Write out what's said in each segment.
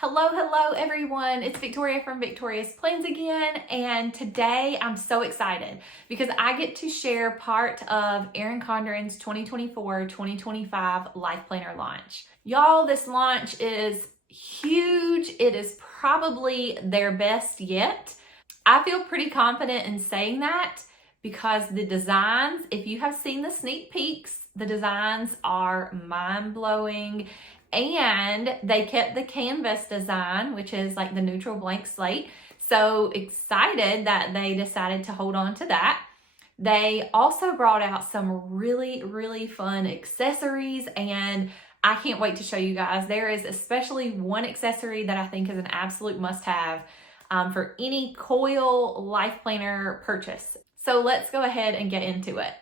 Hello everyone. It's Victoria from Victoria's Plans again, and today I'm so excited because I get to share part of Erin Condren's 2024-2025 Life Planner launch. Y'all, this launch is huge. It is probably their best yet. I feel pretty confident in saying that because the designs, if you have seen the sneak peeks, the designs are mind-blowing. And they kept the canvas design, which is like the neutral blank slate. So excited that they decided to hold on to that. They also brought out some really fun accessories, and I can't wait to show you guys. There is especially one accessory that I think is an absolute must-have for any Coil Life Planner purchase. So let's go ahead and get into it.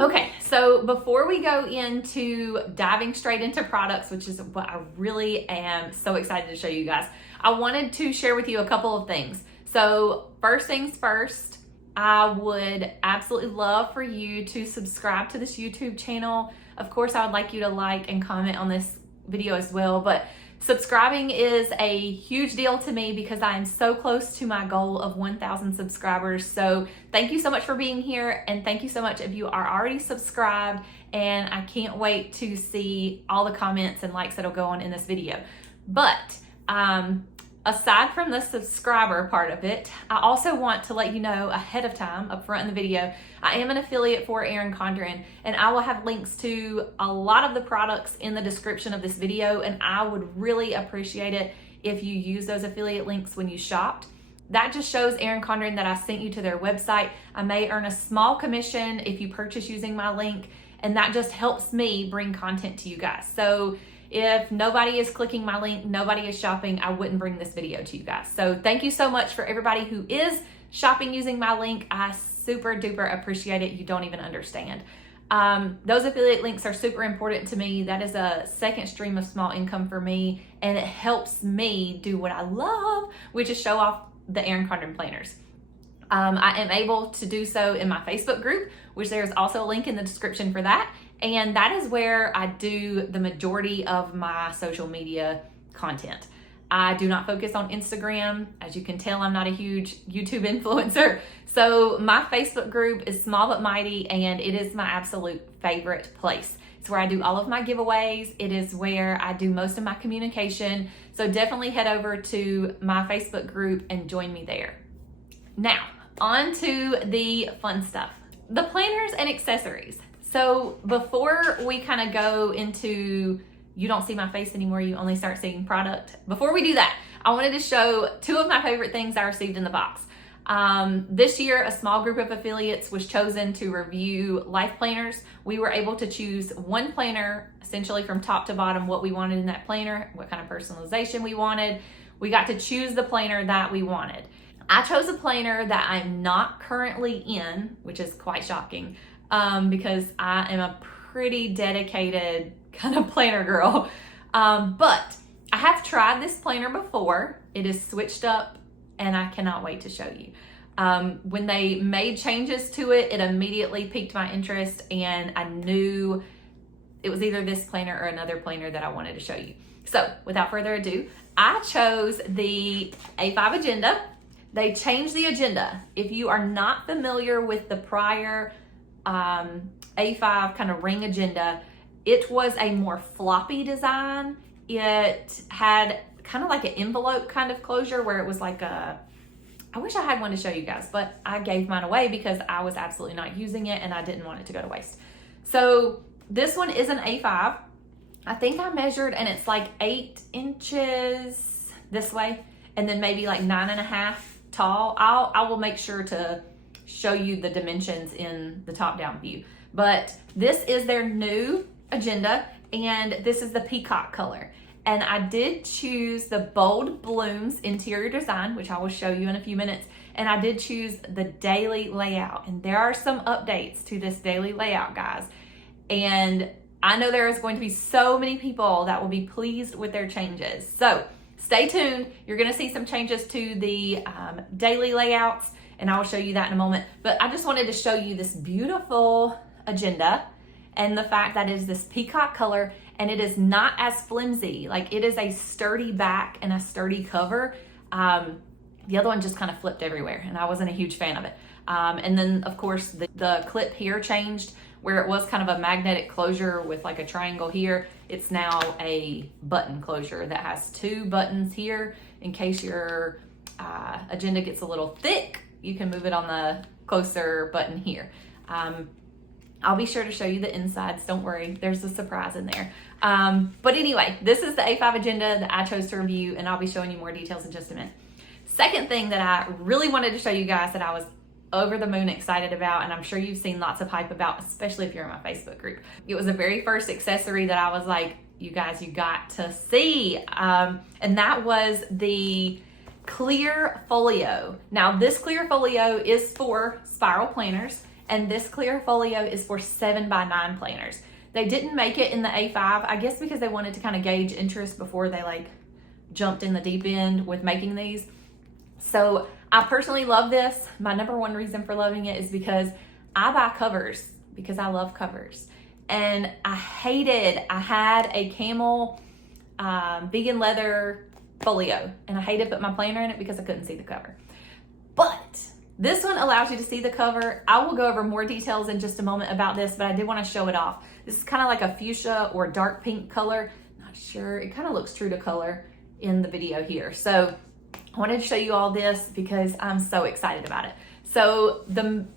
Okay, so before we go into diving straight into products, which is what I really am so excited to show you guys, I wanted to share with you a couple of things. So first things first, I would absolutely love for you to subscribe to this YouTube channel. Of course, I would like you to like and comment on this video as well, but subscribing is a huge deal to me because I am so close to my goal of 1,000 subscribers. So thank you so much for being here, and thank you so much if you are already subscribed, and I can't wait to see all the comments and likes that'll go on in this video. But aside from the subscriber part of it, I also want to let you know ahead of time, up front in the video, I am an affiliate for Erin Condren, and I will have links to a lot of the products in the description of this video, and I would really appreciate it if you use those affiliate links when you shopped. That just shows Erin Condren that I sent you to their website. I may earn a small commission if you purchase using my link, and that just helps me bring content to you guys. So if nobody is clicking my link, nobody is shopping, I wouldn't bring this video to you guys. So thank you so much for everybody who is shopping using my link. I super duper appreciate it. You don't even understand. Those affiliate links are super important to me. That is a second stream of small income for me, and it helps me do what I love, which is show off the Erin Condren planners. I am able to do so in my Facebook group, which there's also a link in the description for that. And that is where I do the majority of my social media content. I do not focus on Instagram. As you can tell, I'm not a huge YouTube influencer. So my Facebook group is small but mighty, and it is my absolute favorite place. It's where I do all of my giveaways. It is where I do most of my communication. So definitely head over to my Facebook group and join me there. Now, on to the fun stuff. The planners and accessories. So before we kind of go into, you don't see my face anymore, you only start seeing product. Before we do that, I wanted to show two of my favorite things I received in the box. This year, a small group of affiliates was chosen to review life planners. We were able to choose one planner, essentially from top to bottom, what we wanted in that planner, what kind of personalization we wanted. We got to choose the planner that we wanted. I chose a planner that I'm not currently in, which is quite shocking. Because I am a pretty dedicated kind of planner girl. But I have tried this planner before. It is switched up, and I cannot wait to show you. When they made changes to it, it immediately piqued my interest, and I knew it was either this planner or another planner that I wanted to show you. So without further ado, I chose the A5 agenda. They changed the agenda. If you are not familiar with the prior A5 kind of ring agenda, it was a more floppy design. It had kind of like an envelope kind of closure where it was like I wish I had one to show you guys, but I gave mine away because I was absolutely not using it and I didn't want it to go to waste. So this one is an A5. I think I measured, and it's like 8 inches this way, and then maybe like 9.5 tall. I will make sure to show you the dimensions in the top-down view. But this is their new agenda, and this is the peacock color. And I did choose the bold blooms interior design, which I will show you in a few minutes. And I did choose the daily layout. And there are some updates to this daily layout, guys. And I know there is going to be so many people that will be pleased with their changes. So stay tuned. You're going to see some changes to the daily layouts, and I will show you that in a moment. But I just wanted to show you this beautiful agenda and the fact that it is this peacock color and it is not as flimsy. Like, it is a sturdy back and a sturdy cover. The other one just kind of flipped everywhere, and I wasn't a huge fan of it. And then, of course, the clip here changed, where it was kind of a magnetic closure with like a triangle here. It's now a button closure that has 2 buttons here in case your agenda gets a little thick. You can move it on the closer button here. I'll be sure to show you the insides. Don't worry, there's a surprise in there. But anyway, this is the A5 agenda that I chose to review, and I'll be showing you more details in just a minute. Second thing that I really wanted to show you guys that I was over the moon excited about, and I'm sure you've seen lots of hype about, especially if you're in my Facebook group. It was the very first accessory that I was like, you guys, you got to see. And that was the clear folio. Now, this clear folio is for spiral planners, and this clear folio is for 7x9 planners. They didn't make it in the A5, I guess because they wanted to kind of gauge interest before they like jumped in the deep end with making these. So I personally love this. My number one reason for loving it is because I buy covers because I love covers. And I had a camel vegan leather folio, and I hated putting my planner in it because I couldn't see the cover. But this one allows you to see the cover. I will go over more details in just a moment about this, but I did want to show it off. This is kind of like a fuchsia or dark pink color. Not sure. It kind of looks true to color in the video here. So I wanted to show you all this because I'm so excited about it. So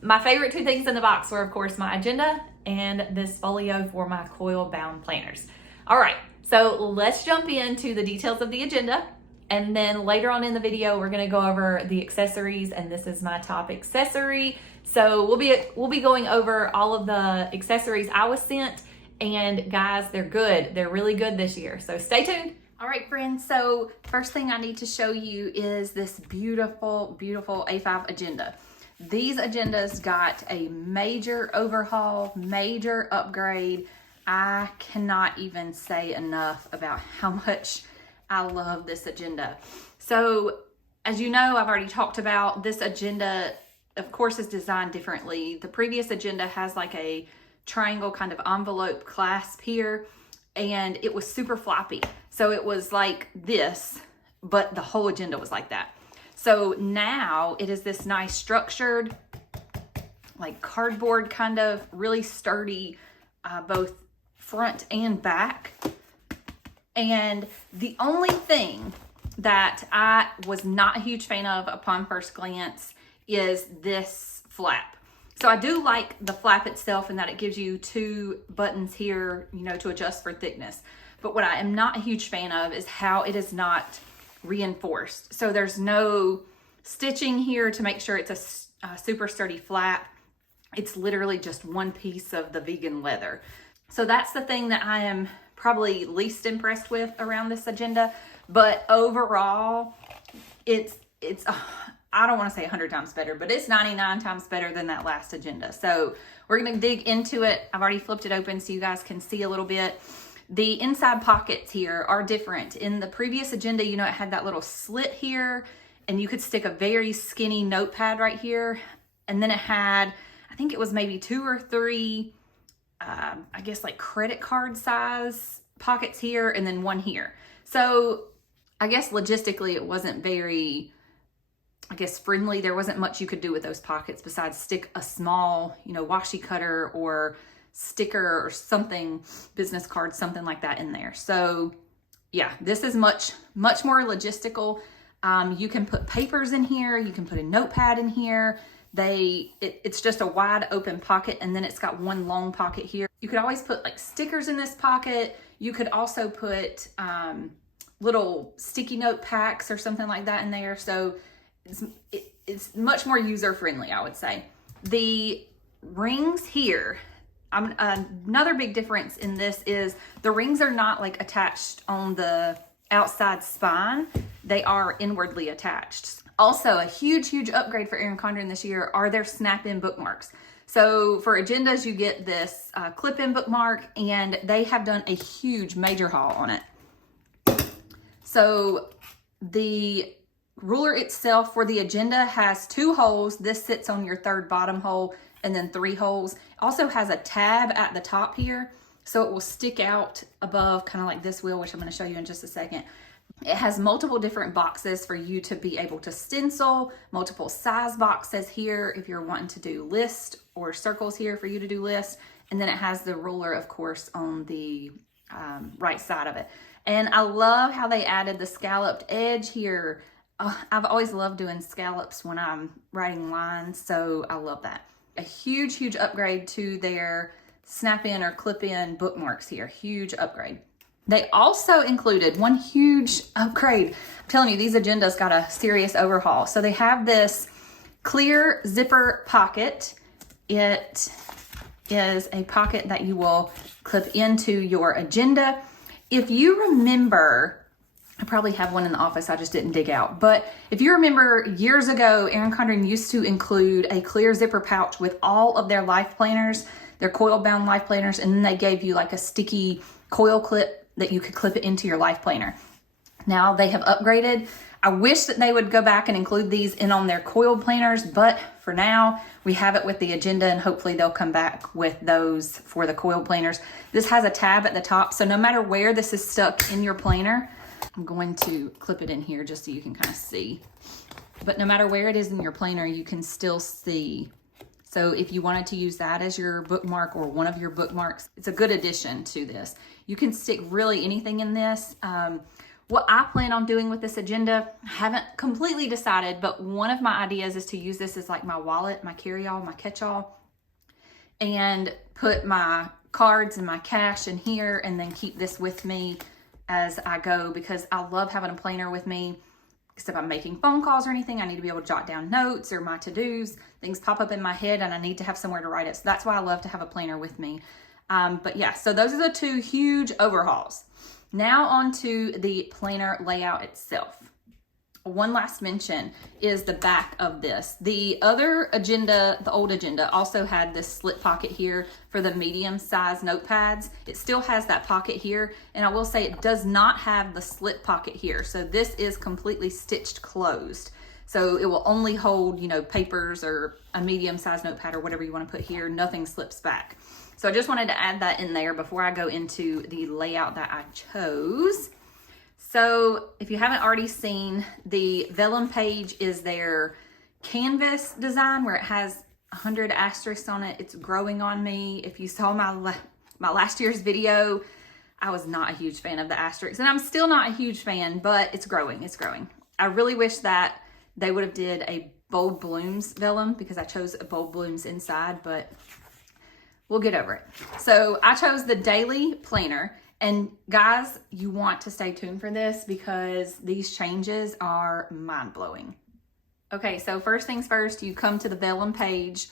my favorite 2 things in the box were, of course, my agenda and this folio for my coil bound planners. All right, so let's jump into the details of the agenda. And then later on in the video, we're gonna go over the accessories, and this is my top accessory. So we'll be going over all of the accessories I was sent, and guys, they're good. They're really good this year, so stay tuned. All right, friends, so first thing I need to show you is this beautiful, beautiful A5 agenda. These agendas got a major overhaul, major upgrade. I cannot even say enough about how much I love this agenda. So, as you know, I've already talked about this agenda, of course, is designed differently. The previous agenda has like a triangle kind of envelope clasp here, and it was super floppy. So it was like this, but the whole agenda was like that. So now it is this nice structured, like cardboard kind of really sturdy, both front and back. And the only thing that I was not a huge fan of upon first glance is this flap. So I do like the flap itself and that it gives you 2 buttons here, you know, to adjust for thickness. But what I am not a huge fan of is how it is not reinforced. So there's no stitching here to make sure it's a super sturdy flap. It's literally just one piece of the vegan leather. So that's the thing that I am probably least impressed with around this agenda. But overall, it's I don't want to say 100 times better, but it's 99 times better than that last agenda. So we're going to dig into it. I've already flipped it open so you guys can see a little bit. The inside pockets here are different. In the previous agenda, you know, it had that little slit here, and you could stick a very skinny notepad right here. And then it had, I think it was maybe 2 or 3, I guess like credit card size pockets here, and then 1 here. So I guess logistically it wasn't very, I guess, friendly. There wasn't much you could do with those pockets besides stick a small, you know, washi cutter or sticker or something, business card, something like that in there. So yeah, this is much more logistical. You can put papers in here. You can put a notepad in here. It's just a wide open pocket, and then it's got 1 long pocket here. You could always put like stickers in this pocket. You could also put little sticky note packs or something like that in there. So it's much more user friendly, I would say. The rings here, another big difference in this is the rings are not like attached on the outside spine. They are inwardly attached. Also, a huge upgrade for Erin Condren this year are their snap-in bookmarks. So for agendas, you get this clip-in bookmark, and they have done a huge major haul on it. So the ruler itself for the agenda has 2 holes. This sits on your 3rd bottom hole, and then 3 holes. It also has a tab at the top here, so it will stick out above, kind of like this wheel, which I'm going to show you in just a second. It has multiple different boxes for you to be able to stencil, multiple size boxes here if you're wanting to do lists, or circles here for you to do lists. And then it has the ruler, of course, on the right side of it. And I love how they added the scalloped edge here. I've always loved doing scallops when I'm writing lines, so I love that. A huge, huge upgrade to their snap-in or clip-in bookmarks here. Huge upgrade. They also included one huge upgrade. I'm telling you, these agendas got a serious overhaul. So they have this clear zipper pocket. It is a pocket that you will clip into your agenda. If you remember, I probably have one in the office, I just didn't dig out. But if you remember years ago, Erin Condren used to include a clear zipper pouch with all of their life planners, their coil bound life planners, and then they gave you like a sticky coil clip that you could clip it into your life planner. Now they have upgraded. I wish that they would go back and include these in on their coiled planners, but for now we have it with the agenda, and hopefully they'll come back with those for the coiled planners. This has a tab at the top, so no matter where this is stuck in your planner, I'm going to clip it in here just so you can kind of see. But no matter where it is in your planner, you can still see. So if you wanted to use that as your bookmark or one of your bookmarks, it's a good addition to this. You can stick really anything in this. What I plan on doing with this agenda, I haven't completely decided, but one of my ideas is to use this as like my wallet, my carry-all, my catch-all, and put my cards and my cash in here, and then keep this with me as I go, because I love having a planner with me. Because if I'm making phone calls or anything, I need to be able to jot down notes or my to-dos. Things pop up in my head and I need to have somewhere to write it. So that's why I love to have a planner with me. But yeah, so those are the 2 huge overhauls. Now on to the planner layout itself. One last mention is the back of this. The other agenda, the old agenda, also had this slip pocket here for the medium size notepads. It still has that pocket here, and I will say it does not have the slip pocket here. So this is completely stitched closed. So it will only hold, you know, papers or a medium size notepad or whatever you want to put here. Nothing slips back. So I just wanted to add that in there before I go into the layout that I chose. So if you haven't already seen, the vellum page is their canvas design where it has 100 asterisks on it. It's growing on me. If you saw my last year's video, I was not a huge fan of the asterisks, and I'm still not a huge fan, but it's growing, it's growing. I really wish that they would have did a bold blooms vellum, because I chose a bold blooms inside, but we'll get over it. So I chose the daily planner. And guys, you want to stay tuned for this because these changes are mind-blowing. Okay, so first things first, you come to the vellum page.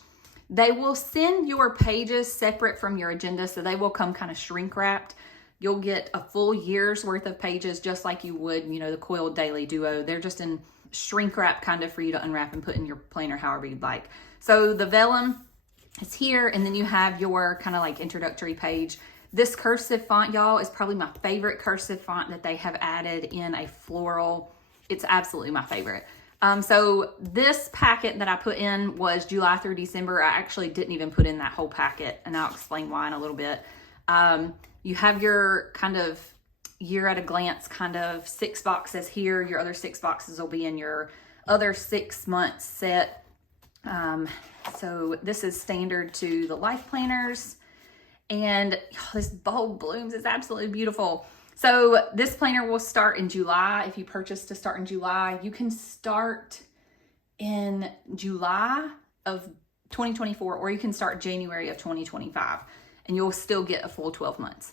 They will send your pages separate from your agenda, so they will come kind of shrink wrapped. You'll get a full year's worth of pages just like you would, you know, the Coiled Daily Duo. They're just in shrink wrap kind of for you to unwrap and put in your planner however you'd like. So the vellum is here, and then you have your kind of like introductory page. This cursive font, y'all, is probably my favorite cursive font that they have added in a floral. It's absolutely my favorite. So this packet that I put in was July through December. I actually didn't even put in that whole packet, and I'll explain why in a little bit. You have your kind of year at a glance kind of 6 boxes here. Your other 6 boxes will be in your other 6 month set. So this is standard to the life planners. And this bold blooms is absolutely beautiful. So this planner will start in July. If you purchase to start in July, you can start in July of 2024, or you can start January of 2025, and you'll still get a full 12 months.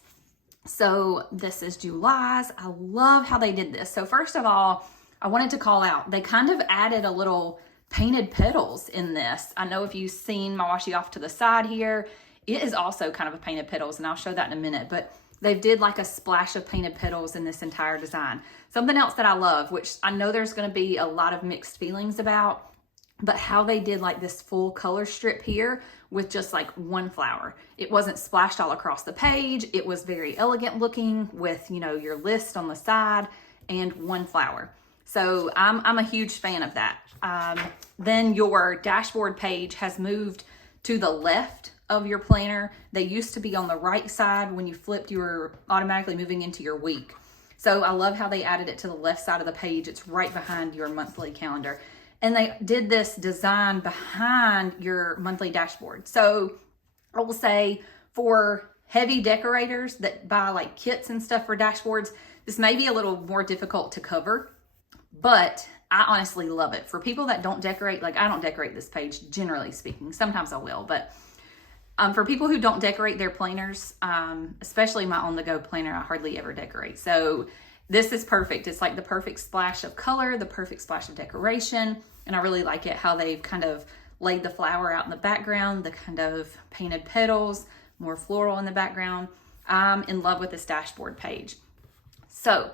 So this is July's. I love how they did this. So first of all, I wanted to call out, they kind of added a little painted petals in this. I know if you've seen my washi off to the side here, it is also kind of a painted petals, and I'll show that in a minute, but they did like a splash of painted petals in this entire design. Something else that I love, which I know there's going to be a lot of mixed feelings about, but how they did like this full color strip here with just like one flower. It wasn't splashed all across the page. It was very elegant looking with, you know, your list on the side and one flower. So I'm a huge fan of that. Then your dashboard page has moved to the left of your planner. They used to be on the right side. When you flipped, you were automatically moving into your week. So I love how they added it to the left side of the page. It's right behind your monthly calendar. And they did this design behind your monthly dashboard. So I will say for heavy decorators that buy like kits and stuff for dashboards, this may be a little more difficult to cover, but I honestly love it. For people that don't decorate, like I don't decorate this page, generally speaking. Sometimes I will, but for people who don't decorate their planners, especially my on-the-go planner, I hardly ever decorate. So this is perfect. It's like the perfect splash of color, the perfect splash of decoration. And I really like it how they've kind of laid the flower out in the background, the kind of painted petals, more floral in the background. I'm in love with this dashboard page. So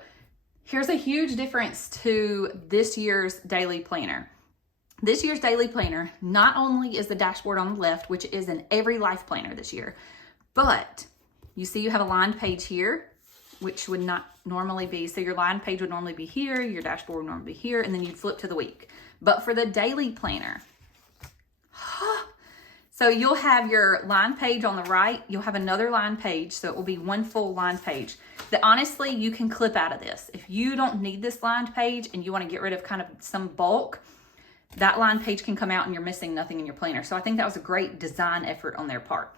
here's a huge difference to this year's daily planner. This year's daily planner, not only is the dashboard on the left, which is in every life planner this year, but you see you have a lined page here, which would not normally be. So your lined page would normally be here, your dashboard would normally be here, and then you'd flip to the week. But for the daily planner, so you'll have your line page on the right, you'll have another line page, so it will be one full line page that honestly you can clip out of this. If you don't need this lined page and you want to get rid of kind of some bulk, that line page can come out and you're missing nothing in your planner. So I think that was a great design effort on their part.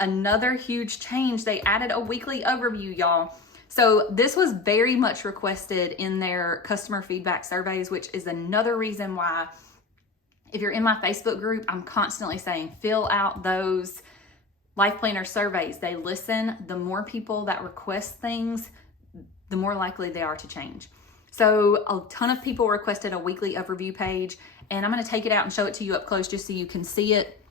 Another huge change, they added a weekly overview, y'all. So this was very much requested in their customer feedback surveys, which is another reason why if you're in my Facebook group, I'm constantly saying, fill out those life planner surveys. They listen. The more people that request things, the more likely they are to change. So a ton of people requested a weekly overview page, and I'm going to take it out and show it to you up close just so you can see it.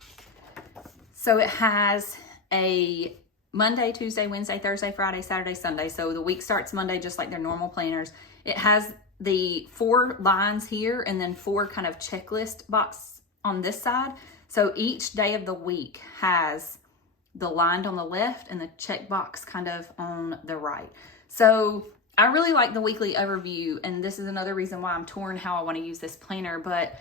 So it has a Monday, Tuesday, Wednesday, Thursday, Friday, Saturday, Sunday. So the week starts Monday, just like their normal planners. It has the 4 lines here and then 4 kind of checklist box on this side. So each day of the week has the line on the left and the check box kind of on the right. So I really like the weekly overview, and this is another reason why I'm torn how I want to use this planner, but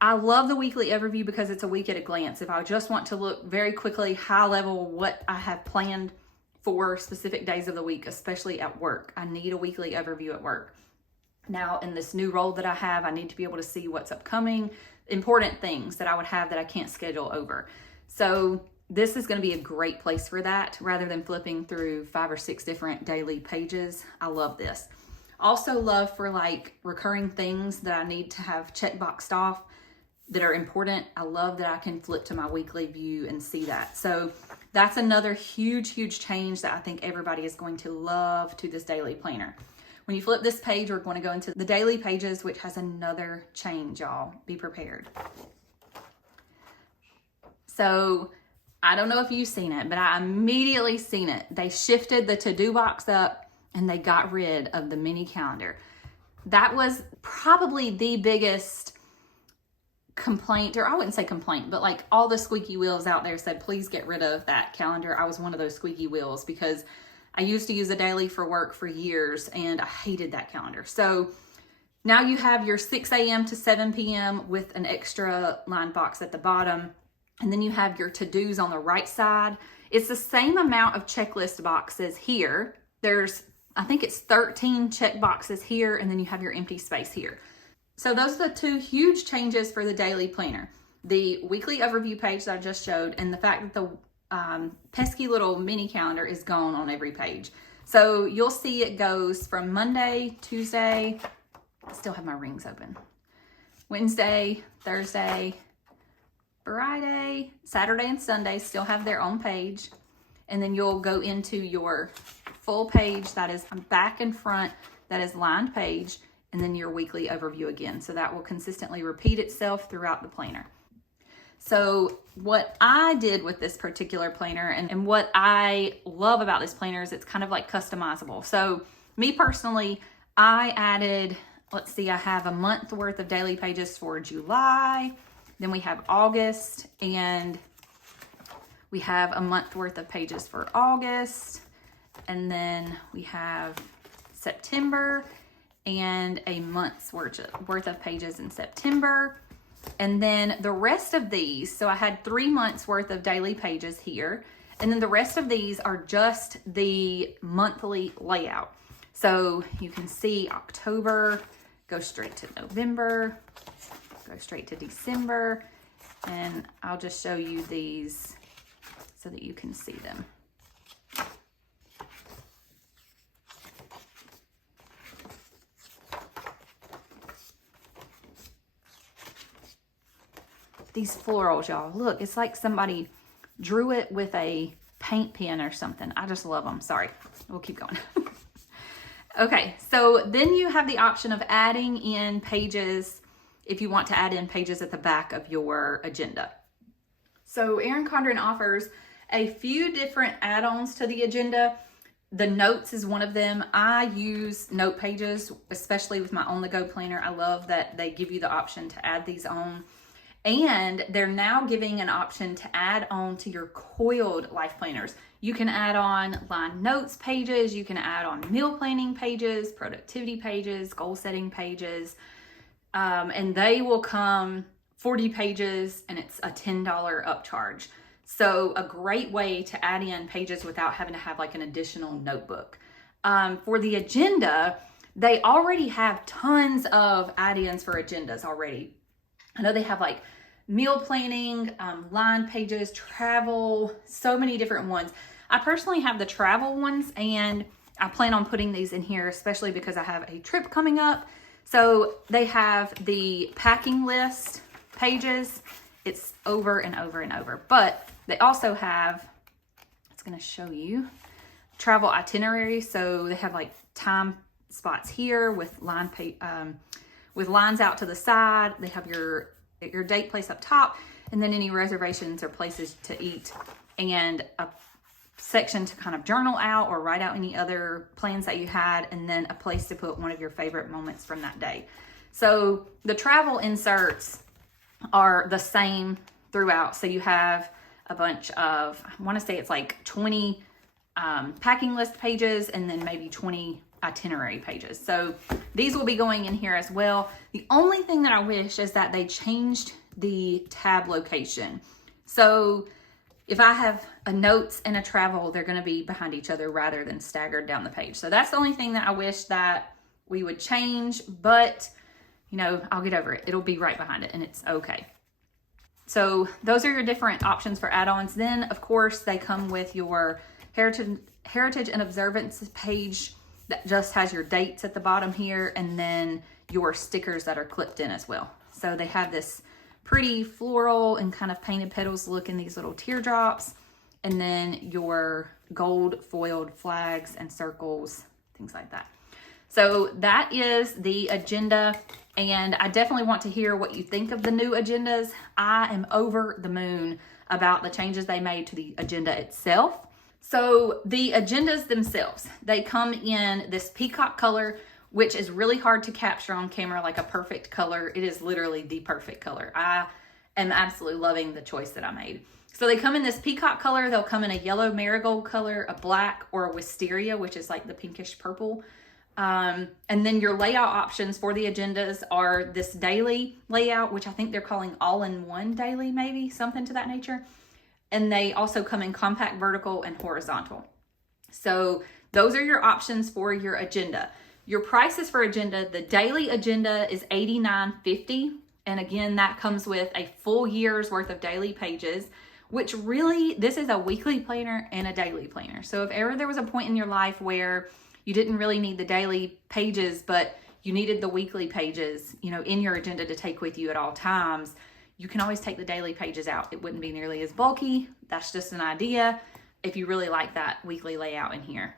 I love the weekly overview because it's a week at a glance. If I just want to look very quickly, high level, what I have planned for specific days of the week, especially at work, I need a weekly overview at work. Now, in this new role that I have, I need to be able to see what's upcoming, important things that I would have that I can't schedule over. So this is going to be a great place for that rather than flipping through 5 or 6 different daily pages. I love this. Also love for like recurring things that I need to have checkboxed off that are important. I love that I can flip to my weekly view and see that. So that's another huge change that I think everybody is going to love to this daily planner. When you flip this page, we're going to go into the daily pages, which has another change, y'all. Be prepared. So I don't know if you've seen it, but I immediately seen it. They shifted the to-do box up and they got rid of the mini calendar. That was probably the biggest complaint, or I wouldn't say complaint, but like all the squeaky wheels out there said, please get rid of that calendar. I was one of those squeaky wheels because I used to use a daily for work for years and I hated that calendar. So now you have your 6 a.m. to 7 p.m. with an extra line box at the bottom. And then you have your to-dos on the right side. It's the same amount of checklist boxes here. There's, I think it's 13 check boxes here, and then you have your empty space here. So those are the 2 huge changes for the daily planner. The weekly overview page that I just showed, and the fact that the pesky little mini calendar is gone on every page. So you'll see it goes from Monday, Tuesday, I still have my rings open, Wednesday, Thursday, Friday, Saturday, and Sunday still have their own page. And then you'll go into your full page that is back and front, that is lined page, and then your weekly overview again. So that will consistently repeat itself throughout the planner. So what I did with this particular planner and what I love about this planner is it's kind of like customizable. So me personally, I added, let's see, I have a month worth of daily pages for July. Then we have August, and we have a month worth of pages for August. And then we have September and a month's worth of pages in September. And then the rest of these, so I had 3 months worth of daily pages here. And then the rest of these are just the monthly layout. So you can see October, go straight to November, go straight to December. And I'll just show you these so that you can see them. These florals, y'all. Look, it's like somebody drew it with a paint pen or something. I just love them. Sorry, we'll keep going. Okay, so then you have the option of adding in pages if you want to add in pages at the back of your agenda. So Erin Condren offers a few different add-ons to the agenda. The notes is one of them. I use note pages, especially with my on-the-go planner. I love that they give you the option to add these on. And they're now giving an option to add on to your Coiled life planners. You can add on line notes pages, you can add on meal planning pages, productivity pages, goal setting pages, and they will come 40 pages and it's a $10 upcharge. So a great way to add in pages without having to have like an additional notebook. For the agenda, they already have tons of add-ins for agendas already. I know they have like meal planning, line pages, travel, so many different ones. I personally have the travel ones and I plan on putting these in here, especially because I have a trip coming up. So they have the packing list pages. It's over and over and over, but they also have, it's going to show you travel itinerary. So they have like time spots here with with lines out to the side. They have your date place up top, and then any reservations or places to eat, and a section to kind of journal out or write out any other plans that you had, and then a place to put one of your favorite moments from that day. So the travel inserts are the same throughout. So you have a bunch of, I want to say it's like 20 packing list pages and then maybe 20 itinerary pages. So these will be going in here as well. The only thing that I wish is that they changed the tab location. So if I have a notes and a travel, they're going to be behind each other rather than staggered down the page. So that's the only thing that I wish that we would change, but you know, I'll get over it. It'll be right behind it and it's okay. So those are your different options for add-ons. Then of course they come with your heritage and observance page that just has your dates at the bottom here, and then your stickers that are clipped in as well. So they have this pretty floral and kind of painted petals look in these little teardrops, and then your gold foiled flags and circles, things like that. So that is the agenda, and I definitely want to hear what you think of the new agendas. I am over the moon about the changes they made to the agenda itself. So the agendas themselves, they come in this peacock color, which is really hard to capture on camera like a perfect color. It is literally the perfect color. I am absolutely loving the choice that I made. So they come in this peacock color. They'll come in a yellow marigold color, a black, or a wisteria, which is like the pinkish purple. And then your layout options for the agendas are this daily layout, which I think they're calling All-in-One Daily, maybe something to that nature. And they also come in compact, vertical, and horizontal. So those are your options for your agenda. Your prices for agenda, the daily agenda is $89.50. And again, that comes with a full year's worth of daily pages, which really, this is a weekly planner and a daily planner. So if ever there was a point in your life where you didn't really need the daily pages, but you needed the weekly pages, you know, in your agenda to take with you at all times, you can always take the daily pages out. It wouldn't be nearly as bulky. That's just an idea if you really like that weekly layout in here.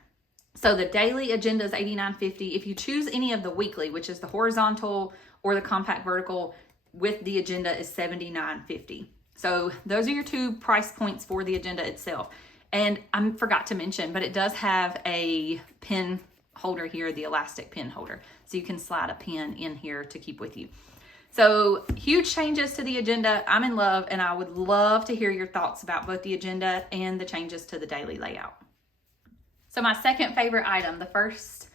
So the daily agenda is $89.50. If you choose any of the weekly, which is the horizontal or the compact vertical with the agenda, is $79.50. So those are your two price points for the agenda itself. And I forgot to mention, but it does have a pen holder here, the elastic pen holder. So you can slide a pen in here to keep with you. So huge changes to the agenda. I'm in love, and I would love to hear your thoughts about both the agenda and the changes to the daily layout. So my second favorite item, the first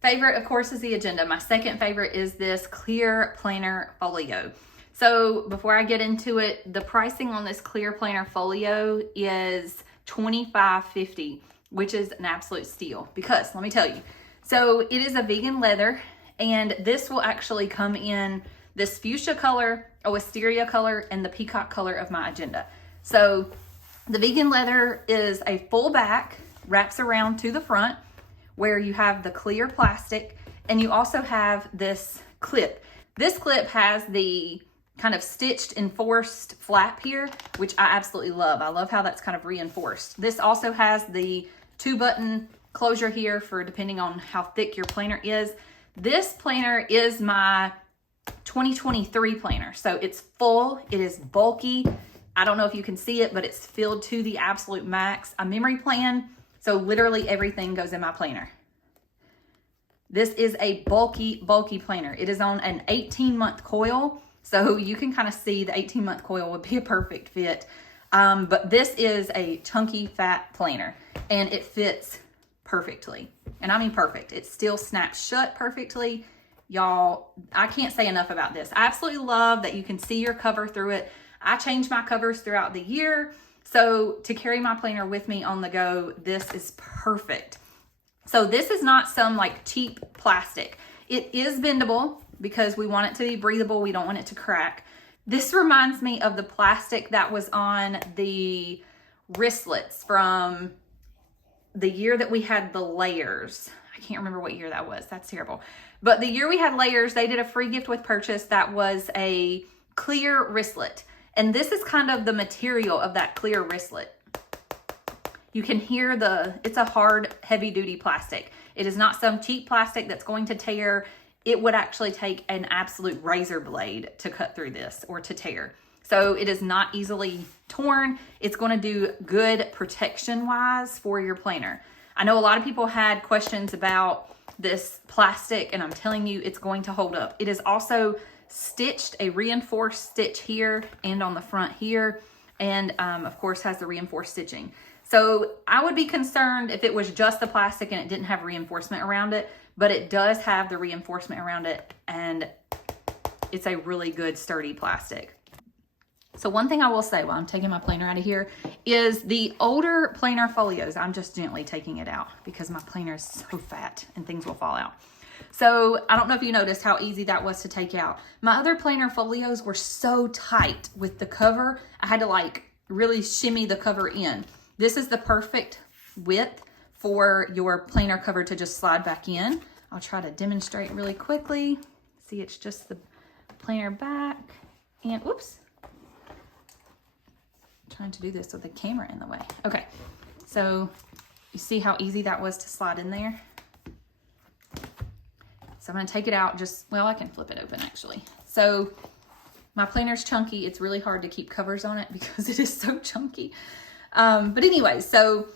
favorite, of course, is the agenda. My second favorite is this clear planner folio. So before I get into it, the pricing on this clear planner folio is $25.50, which is an absolute steal because let me tell you, so it is a vegan leather, and this will actually come in this fuchsia color, a wisteria color, and the peacock color of my agenda. So the vegan leather is a full back, wraps around to the front where you have the clear plastic, and you also have this clip. This clip has the kind of stitched enforced flap here, which I absolutely love. I love how that's kind of reinforced. This also has the 2-button closure here for depending on how thick your planner is. This planner is my 2023 planner. So it's full, it is bulky. I don't know if you can see it, but it's filled to the absolute max. A memory plan, so literally everything goes in my planner. This is a bulky planner. It is on an 18-month coil, so you can kind of see the 18-month coil would be a perfect fit. But this is a chunky, fat planner, and it fits perfectly. And I mean perfect. It still snaps shut perfectly. Y'all, I can't say enough about this. I absolutely love that you can see your cover through it. I change my covers throughout the year, so to carry my planner with me on the go, this is perfect. So this is not some like cheap plastic. It is bendable because we want it to be breathable. We don't want it to crack. This reminds me of the plastic that was on the wristlets from the year that we had the layers. I can't remember what year that was. That's terrible. But the year we had layers, they did a free gift with purchase that was a clear wristlet. And this is kind of the material of that clear wristlet. You can hear it's a hard, heavy duty plastic. It is not some cheap plastic that's going to tear. It would actually take an absolute razor blade to cut through this or to tear. So it is not easily torn. It's going to do good protection wise for your planner. I know a lot of people had questions about this plastic, and I'm telling you, it's going to hold up. It is also stitched, a reinforced stitch here and on the front here, and of course has the reinforced stitching. So I would be concerned if it was just the plastic and it didn't have reinforcement around it, but it does have the reinforcement around it, and it's a really good sturdy plastic. So one thing I will say while I'm taking my planner out of here is the older planner folios, I'm just gently taking it out because my planner is so fat and things will fall out. So I don't know if you noticed how easy that was to take out. My other planner folios were so tight with the cover, I had to like really shimmy the cover in. This is the perfect width for your planner cover to just slide back in. I'll try to demonstrate really quickly. See, it's just the planner back and whoops. Trying to do this with the camera in the way. Okay, so you see how easy that was to slide in there? So I'm going to take it out well, I can flip it open actually. So my planner's chunky. It's really hard to keep covers on it because it is so chunky. But anyway, so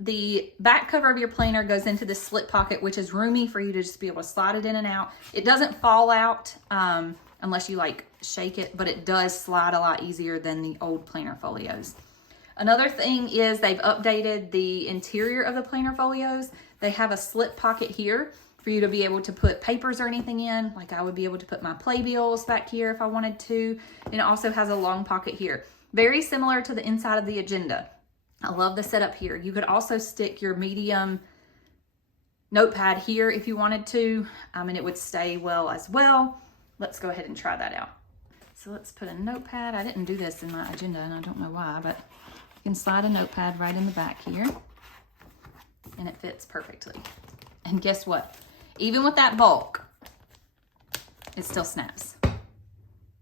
the back cover of your planner goes into this slip pocket, which is roomy for you to just be able to slide it in and out. It doesn't fall out unless you like shake it, but it does slide a lot easier than the old planner folios. Another thing is they've updated the interior of the planner folios. They have a slip pocket here for you to be able to put papers or anything in. Like I would be able to put my playbills back here if I wanted to. And it also has a long pocket here. Very similar to the inside of the agenda. I love the setup here. You could also stick your medium notepad here if you wanted to, and it would stay well as well. Let's go ahead and try that out. So let's put a notepad. I didn't do this in my agenda and I don't know why, but you can slide a notepad right in the back here and it fits perfectly. And guess what? Even with that bulk, it still snaps.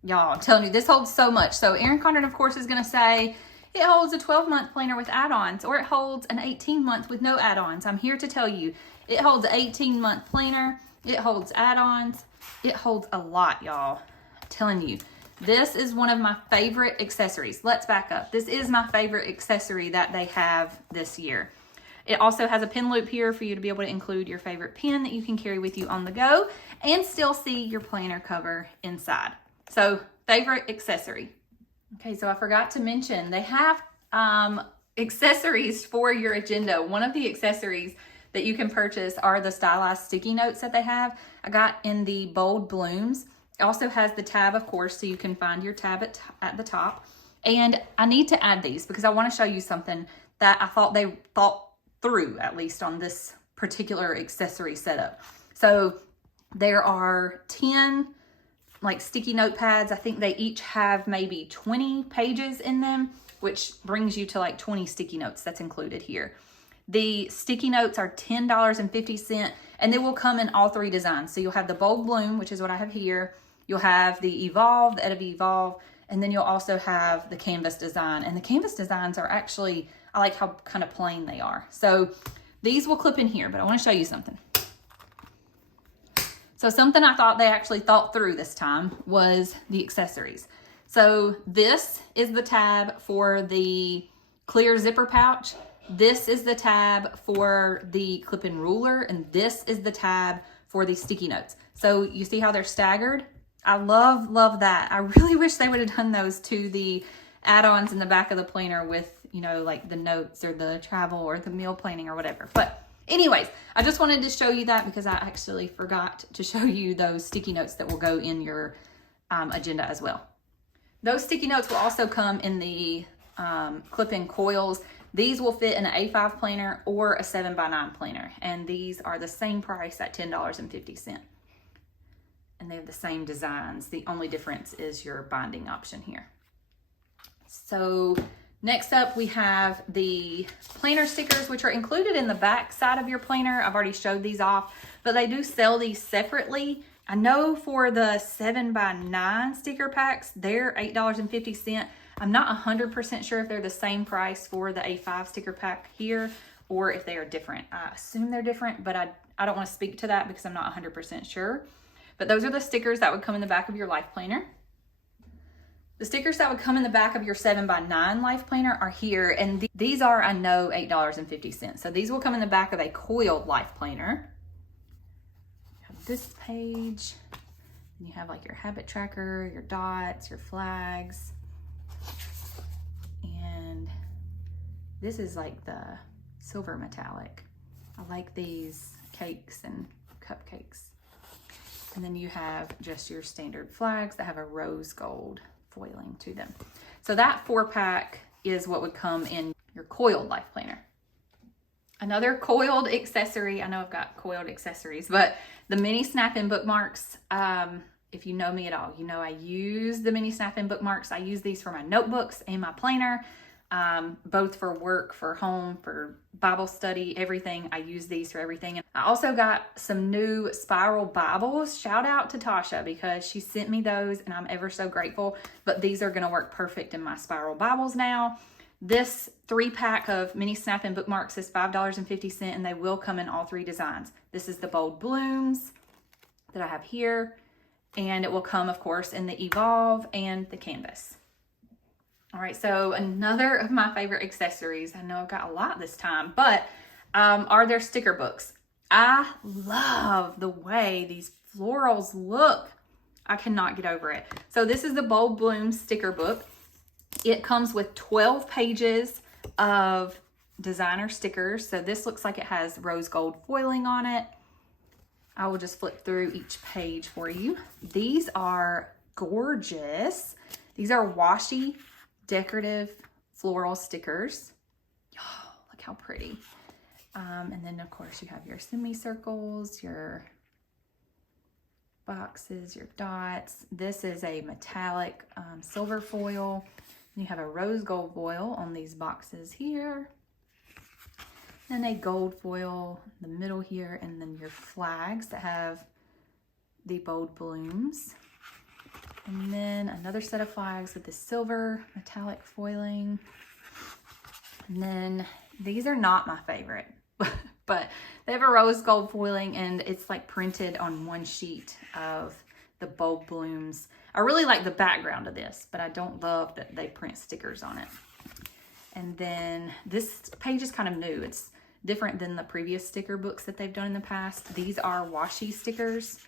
Y'all, I'm telling you, this holds so much. So Erin Condren, of course, is going to say it holds a 12-month planner with add-ons, or it holds an 18-month with no add-ons. I'm here to tell you, it holds an 18-month planner. It holds add-ons. It holds a lot, y'all. I'm telling you, this is one of my favorite accessories. Let's back up. This is my favorite accessory that they have this year. It also has a pin loop here for you to be able to include your favorite pin that you can carry with you on the go and still see your planner cover inside. So, favorite accessory. Okay, so I forgot to mention, they have accessories for your agenda. One of the accessories that you can purchase are the stylized sticky notes that they have. I got in the bold blooms. It also has the tab, of course, so you can find your tab at the top. And I need to add these because I want to show you something that I thought they thought through, at least on this particular accessory setup. So there are 10 like sticky notepads. I think they each have maybe 20 pages in them, which brings you to like 20 sticky notes that's included here. The sticky notes are $10.50, and they will come in all 3 designs. So you'll have the Bold Bloom, which is what I have here. You'll have the Evolve, the Edit Evolve, and then you'll also have the canvas design. And the canvas designs are actually, I like how kind of plain they are. So these will clip in here, but I want to show you something. So something I thought they actually thought through this time was the accessories. So this is the tab for the clear zipper pouch. This is the tab for the clip-in ruler, and this is the tab for the sticky notes. So you see how they're staggered? I love that. I really wish they would have done those to the add-ons in the back of the planner with, you know, like the notes or the travel or the meal planning or whatever. But anyways, I just wanted to show you that because I actually forgot to show you those sticky notes that will go in your agenda as well. Those sticky notes will also come in the clip-in coils. These will fit in an A5 planner or a 7x9 planner. And these are the same price at $10.50. And they have the same designs. The only difference is your binding option here. So next up, we have the planner stickers, which are included in the back side of your planner. I've already showed these off, but they do sell these separately. I know for the 7x9 sticker packs, they're $8.50. I'm not 100% sure if they're the same price for the A5 sticker pack here or if they are different. I assume they're different, but I don't want to speak to that because I'm not 100% sure. But those are the stickers that would come in the back of your life planner. The stickers that would come in the back of your 7x9 life planner are here, and these are, I know, $8.50. So these will come in the back of a Coiled life planner. You have this page, and you have like your habit tracker, your dots, your flags, and this is like the silver metallic. I like these cakes and cupcakes. And then you have just your standard flags that have a rose gold foiling to them. So that 4-pack is what would come in your Coiled life planner. Another Coiled accessory, I know I've got Coiled accessories, but the mini snap-in bookmarks, if you know me at all, you know I use the mini snap-in bookmarks. I use these for my notebooks and my planner, both for work, for home, for Bible study, everything. I use these for everything. And I also got some new spiral Bibles. Shout out to Tasha because she sent me those and I'm ever so grateful. But these are going to work perfect in my spiral Bibles now. This 3-pack of mini snap-in bookmarks is $5.50 and they will come in all 3 designs. This is the Bold Blooms that I have here. And it will come, of course, in the Evolve and the Canvas. All right, so another of my favorite accessories, I know I've got a lot this time, but are their sticker books. I love the way these florals look. I cannot get over it. So this is the Bold Bloom sticker book. It comes with 12 pages of designer stickers. So this looks like it has rose gold foiling on it. I will just flip through each page for you. These are gorgeous. These are washi decorative floral stickers. Oh, look how pretty. And then of course you have your semicircles, your boxes, your dots. This is a metallic silver foil. You have a rose gold foil on these boxes here. And a gold foil in the middle here, and then your flags that have the Bold Blooms. And then another set of flags with the silver metallic foiling. And then these are not my favorite, but they have a rose gold foiling and it's like printed on one sheet of the Bold Blooms. I really like the background of this, but I don't love that they print stickers on it. And then this page is kind of new. It's different than the previous sticker books that they've done in the past. These are washi stickers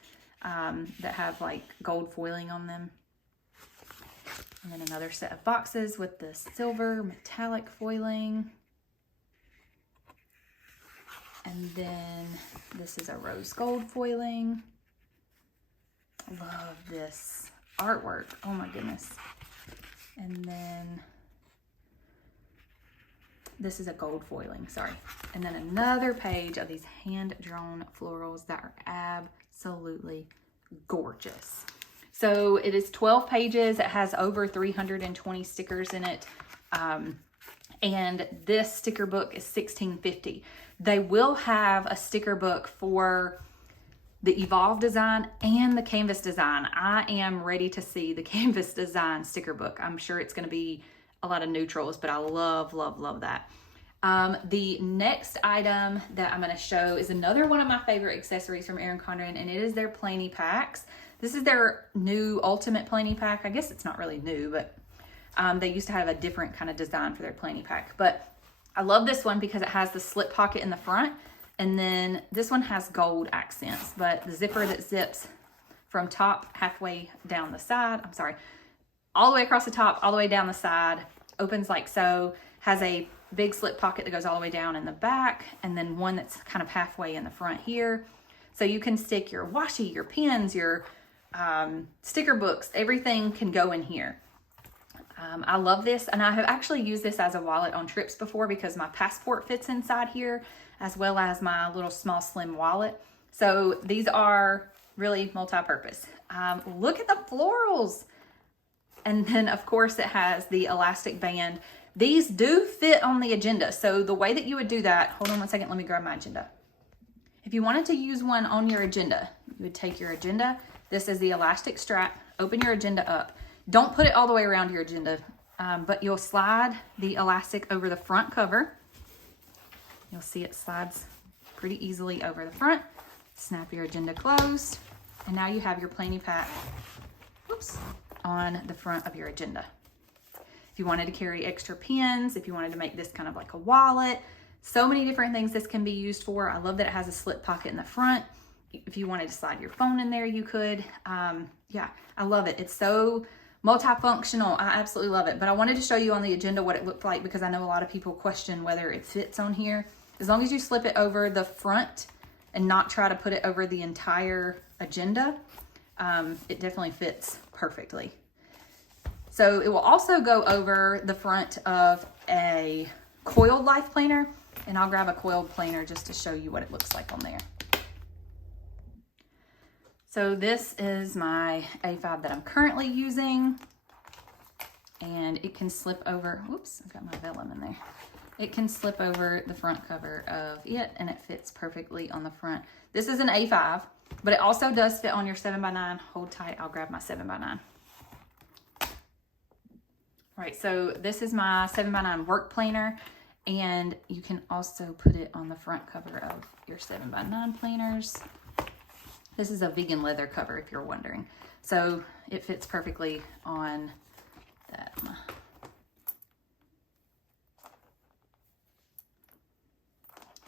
that have like gold foiling on them. And then another set of boxes with the silver metallic foiling. And then this is a rose gold foiling. Love this artwork. Oh my goodness. And then this is a gold foiling, sorry. And then another page of these hand-drawn florals that are absolutely gorgeous. So it is 12 pages. It has over 320 stickers in it. And this sticker book is $16.50. They will have a sticker book for the Evolve design and the Canvas design. I am ready to see the Canvas design sticker book. I'm sure it's going to be a lot of neutrals, but I love, love, love that. The next item that I'm going to show is another one of my favorite accessories from Erin Condren, and it is their Planny Packs. This is their new Ultimate Planny Pack. I guess it's not really new, but they used to have a different kind of design for their Planny Pack. But I love this one because it has the slip pocket in the front, and then this one has gold accents, but the zipper that zips from top halfway down the side, all the way across the top, all the way down the side, opens like so, has a big slip pocket that goes all the way down in the back, and then one that's kind of halfway in the front here. So you can stick your washi, your pens, your sticker books, everything can go in here. I love this, and I have actually used this as a wallet on trips before because my passport fits inside here, as well as my little small slim wallet. So these are really multi-purpose. Look at the florals. And then of course it has the elastic band. These do fit on the agenda. So the way that you would do that, hold on one second, let me grab my agenda. If you wanted to use one on your agenda, you would take your agenda. This is the elastic strap. Open your agenda up. Don't put it all the way around your agenda, but you'll slide the elastic over the front cover. You'll see it slides pretty easily over the front. Snap your agenda closed, and now you have your Planny Pack, on the front of your agenda. If you wanted to carry extra pens, if you wanted to make this kind of like a wallet, so many different things this can be used for. I love that it has a slip pocket in the front. If you wanted to slide your phone in there, you could. Yeah, I love it. It's so multifunctional. I absolutely love it. But I wanted to show you on the agenda what it looked like because I know a lot of people question whether it fits on here. As long as you slip it over the front and not try to put it over the entire agenda, it definitely fits perfectly. So it will also go over the front of a Coiled Life Planner, and I'll grab a Coiled planner just to show you what it looks like on there. So this is my A5 that I'm currently using, and it can slip over, whoops, I've got my vellum in there. It can slip over the front cover of it, and it fits perfectly on the front. This is an A5, but it also does fit on your 7x9. Hold tight, I'll grab my 7x9. All right, so this is my 7x9 work planner, and you can also put it on the front cover of your 7x9 planners. This is a vegan leather cover, if you're wondering. So it fits perfectly on that.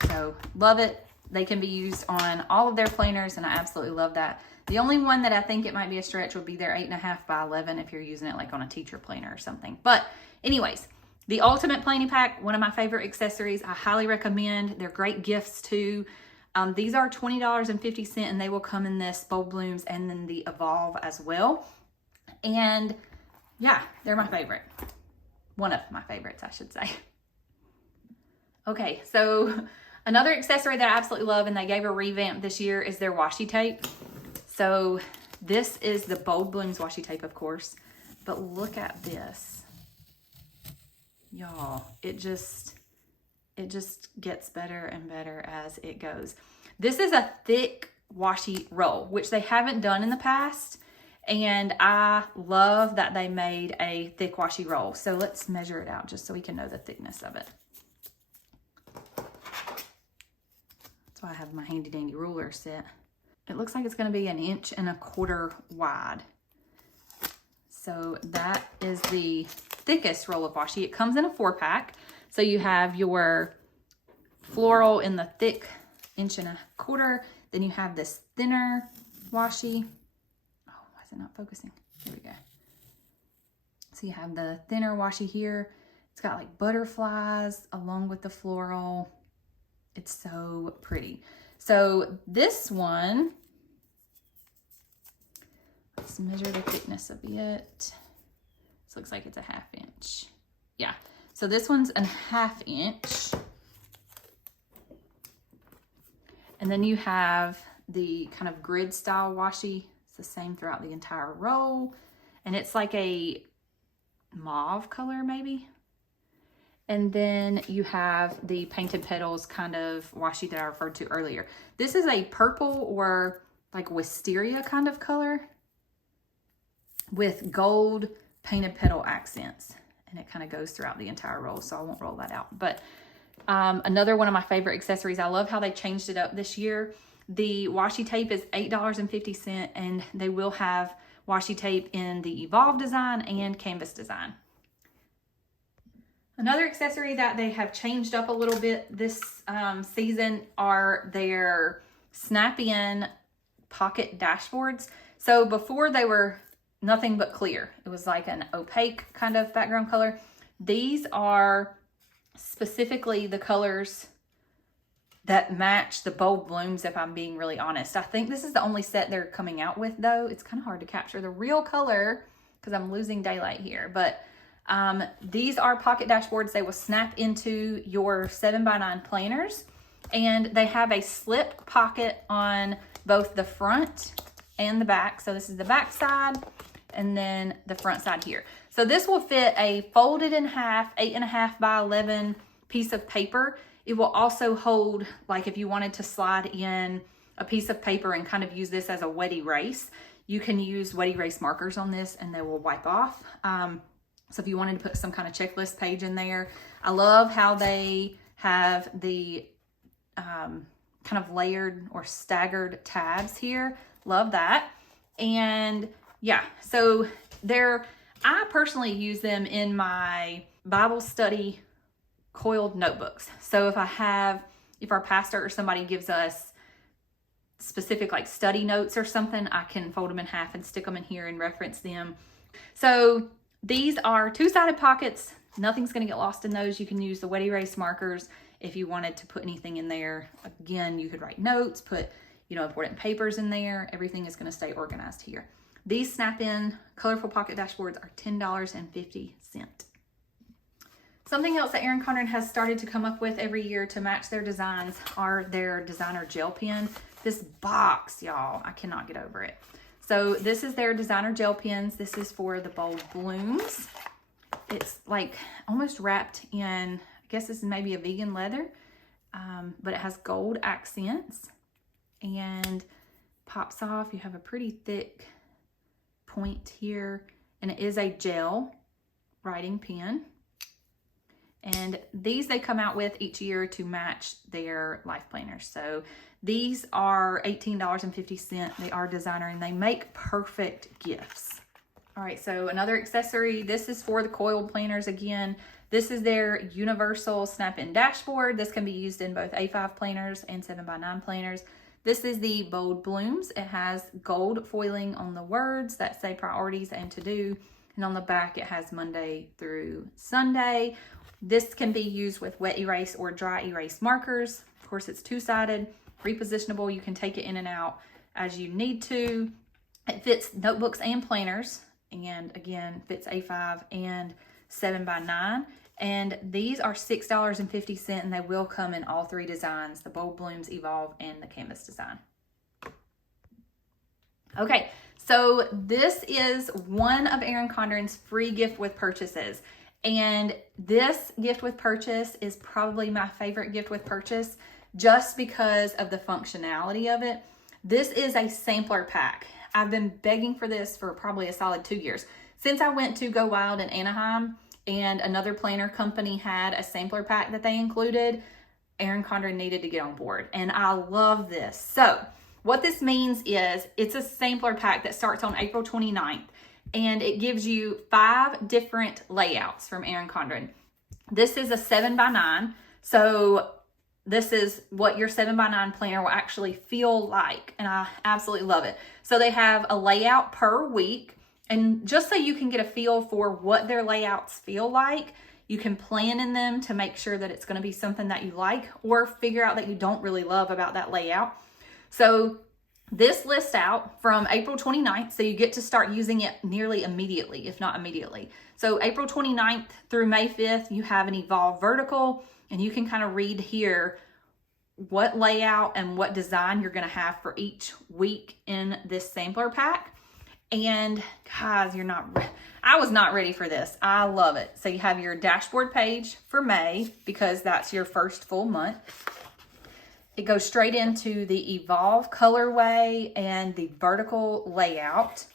So love it. They can be used on all of their planners, and I absolutely love that. The only one that I think it might be a stretch would be their 8.5 by 11 if you're using it like on a teacher planner or something. But anyways, the Ultimate Planny Pack, one of my favorite accessories. I highly recommend. They're great gifts too. These are $20.50, and they will come in this Bold Blooms and then the Evolve as well. And yeah, they're my favorite. One of my favorites, I should say. Okay, so another accessory that I absolutely love, and they gave a revamp this year, is their washi tape. So this is the Bold Blooms washi tape, of course, but look at this. Y'all, it just gets better and better as it goes. This is a thick washi roll, which they haven't done in the past, and I love that they made a thick washi roll. So let's measure it out just so we can know the thickness of it. That's why I have my handy dandy ruler set. It looks like it's going to be 1.25 inches wide. So that is the thickest roll of washi. It comes in a 4-pack. So you have your floral in the thick 1.25 inches. Then you have this thinner washi. Oh, why is it not focusing? There we go. So you have the thinner washi here. It's got like butterflies along with the floral. It's so pretty. So this one just measure the thickness a bit. This looks like it's a 1/2 inch. Yeah, so this one's a 1/2 inch. And then you have the kind of grid style washi. It's the same throughout the entire roll. And it's like a mauve color maybe. And then you have the painted petals kind of washi that I referred to earlier. This is a purple or like wisteria kind of color with gold painted petal accents. And it kind of goes throughout the entire roll, so I won't roll that out. But another one of my favorite accessories, I love how they changed it up this year. The washi tape is $8.50, and they will have washi tape in the Evolve design and canvas design. Another accessory that they have changed up a little bit this season are their snap-in pocket dashboards. So before they were nothing but clear. It was like an opaque kind of background color. These are specifically the colors that match the bold blooms, if I'm being really honest. I think this is the only set they're coming out with, though. It's kind of hard to capture the real color because I'm losing daylight here. But these are pocket dashboards. They will snap into your 7x9 planners, and they have a slip pocket on both the front and the back. So this is the back side and then the front side here. So this will fit a folded in half, 8.5 by 11 piece of paper. It will also hold, like if you wanted to slide in a piece of paper and kind of use this as a wet erase, you can use wet erase markers on this and they will wipe off. So if you wanted to put some kind of checklist page in there, I love how they have the kind of layered or staggered tabs here. Love that. And yeah, so I personally use them in my Bible study coiled notebooks. So if our pastor or somebody gives us specific like study notes or something, I can fold them in half and stick them in here and reference them. So these are two-sided pockets. Nothing's going to get lost in those. You can use the wet erase markers if you wanted to put anything in there. Again, you could write notes, put important papers in there. Everything is going to stay organized here. These snap-in colorful pocket dashboards are $10.50. Something else that Erin Condren has started to come up with every year to match their designs are their designer gel pen. This box, y'all, I cannot get over it. So this is their designer gel pens. This is for the bold blooms. It's like almost wrapped in, I guess this is maybe a vegan leather, but it has gold accents and pops off. You have a pretty thick point here, and it is a gel writing pen. And these they come out with each year to match their life planners. So these are $18.50. They are designer and they make perfect gifts. All right, so another accessory. This is for the coiled planners again. This is their universal snap-in dashboard. This can be used in both A5 planners and 7x9 planners. This is the Bold Blooms. It has gold foiling on the words that say priorities and to do. And on the back, it has Monday through Sunday. This can be used with wet erase or dry erase markers. Of course, it's two-sided, repositionable. You can take it in and out as you need to. It fits notebooks and planners. And again, fits A5 and 7x9. And these are $6.50, and they will come in all three designs, the Bold Blooms, Evolve, and the Canvas design. Okay, so this is one of Erin Condren's free gift with purchases. And this gift with purchase is probably my favorite gift with purchase just because of the functionality of it. This is a sampler pack. I've been begging for this for probably a solid 2 years. Since I went to Go Wild in Anaheim and another planner company had a sampler pack that they included, Erin Condren needed to get on board. And I love this. So what this means is it's a sampler pack that starts on April 29th. And it gives you 5 different layouts from Erin Condren. This is a 7x9. So this is what your 7x9 planner will actually feel like. And I absolutely love it. So they have a layout per week. And just so you can get a feel for what their layouts feel like, you can plan in them to make sure that it's going to be something that you like or figure out that you don't really love about that layout. So This lists out from April 29th, so you get to start using it nearly immediately, if not immediately. So April 29th through May 5th, you have an Evolve vertical, and you can kind of read here what layout and what design you're going to have for each week in this sampler pack. And guys, I was not ready for this. I love it. So you have your dashboard page for May, because that's your first full month. It goes straight into the Evolve colorway and the vertical layout.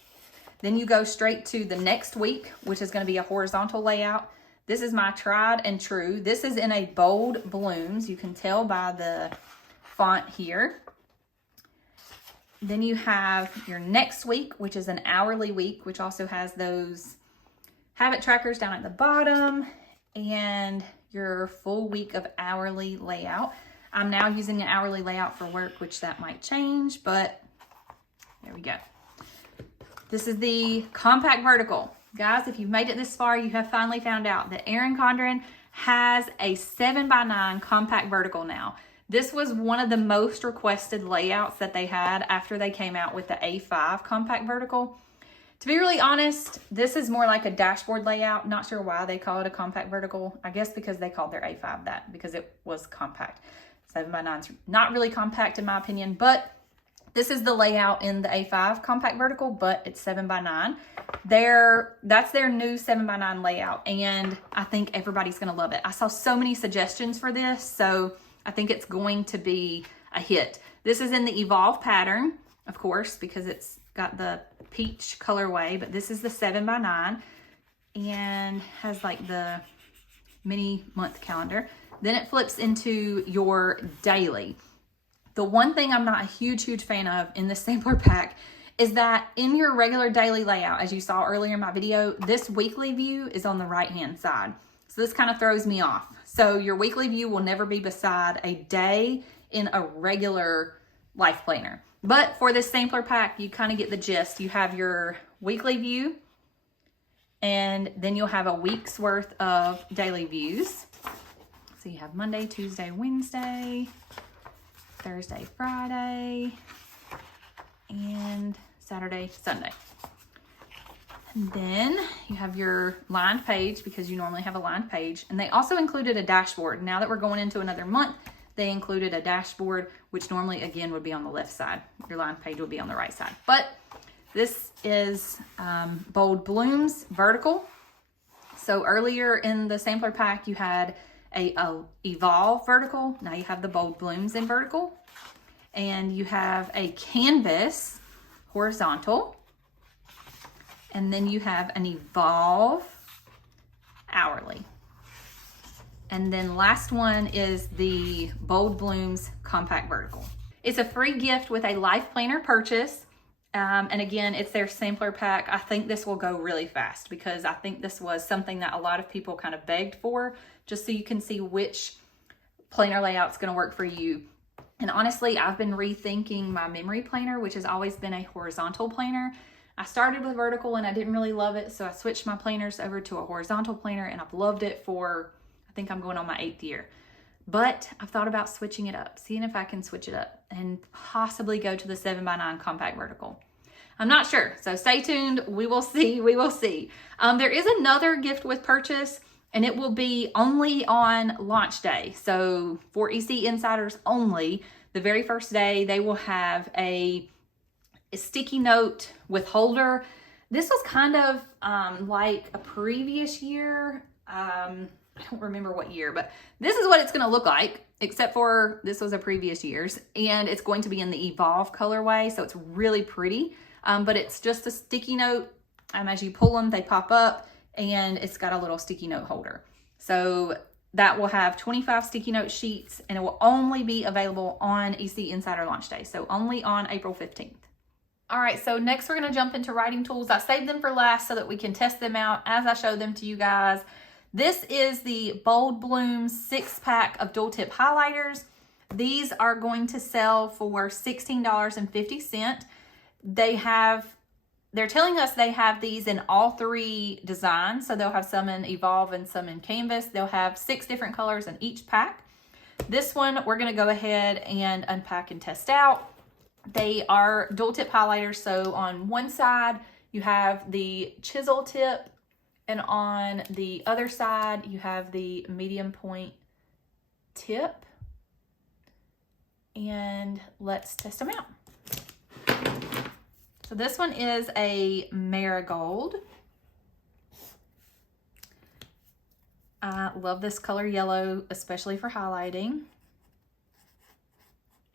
Then you go straight to the next week, which is going to be a horizontal layout. This is my tried and true. This is in a bold blooms. You can tell by the font here. Then you have your next week, which is an hourly week, which also has those habit trackers down at the bottom, and your full week of hourly layout. I'm now using an hourly layout for work, which that might change, but there we go. This is the compact vertical. Guys, if you've made it this far, you have finally found out that Erin Condren has a 7x9 compact vertical now. This was one of the most requested layouts that they had after they came out with the A5 compact vertical. To be really honest, this is more like a dashboard layout. Not sure why they call it a compact vertical. I guess because they called their A5 that, because it was compact. 7x9's not really compact in my opinion, but this is the layout in the A5 compact vertical, but it's 7x9. That's their new 7x9 layout, and I think everybody's gonna love it. I saw so many suggestions for this, so I think it's going to be a hit. This is in the Evolve pattern, of course, because it's got the peach colorway, but this is the 7x9 and has like the mini month calendar. Then it flips into your daily. The one thing I'm not a huge fan of in this sampler pack is that in your regular daily layout, as you saw earlier in my video, this weekly view is on the right-hand side. So this kind of throws me off. So your weekly view will never be beside a day in a regular life planner. But for this sampler pack, you kind of get the gist. You have your weekly view, and then you'll have a week's worth of daily views. So you have Monday, Tuesday, Wednesday, Thursday, Friday, and Saturday, Sunday. And then you have your lined page, because you normally have a lined page. And they also included a dashboard. Now that we're going into another month, they included a dashboard, which normally, again, would be on the left side. Your lined page would be on the right side. But this is Bold Blooms vertical. So earlier in the sampler pack, you had a Evolve vertical. Now you have the Bold Blooms in vertical. And you have a Canvas horizontal. And then you have an Evolve hourly. And then last one is the Bold Blooms compact vertical. It's a free gift with a life planner purchase. And again, it's their sampler pack. I think this will go really fast, because I think this was something that a lot of people kind of begged for, just so you can see which planner layout's going to work for you. And honestly, I've been rethinking my memory planner, which has always been a horizontal planner. I started with vertical and I didn't really love it, so I switched my planners over to a horizontal planner, and I've loved it for, I think I'm going on my 8th year. But I've thought about switching it up, seeing if I can switch it up and possibly go to the 7x9 compact vertical. I'm not sure, so stay tuned. We will see. We will see. There is another gift with purchase, and it will be only on launch day. So for EC Insiders only, the very first day, they will have a sticky note with holder. This was kind of like a previous year. I don't remember what year, but this is what it's going to look like, except for this was a previous year's, and it's going to be in the Evolve colorway, so it's really pretty. But it's just a sticky note. As you pull them, they pop up, and it's got a little sticky note holder. So that will have 25 sticky note sheets, and it will only be available on EC Insider launch day, so only on April 15th. All right, so next we're going to jump into writing tools. I saved them for last so that we can test them out as I show them to you guys. This is the Bold Blooms 6-pack of dual tip highlighters. These are going to sell for $16.50. They're telling us they have these in all 3 designs. So they'll have some in Evolve and some in Canvas. They'll have 6 different colors in each pack. This one we're going to go ahead and unpack and test out. They are dual tip highlighters. So on one side, you have the chisel tip, and on the other side, you have the medium point tip. And let's test them out. So this one is a marigold. I love this color yellow, especially for highlighting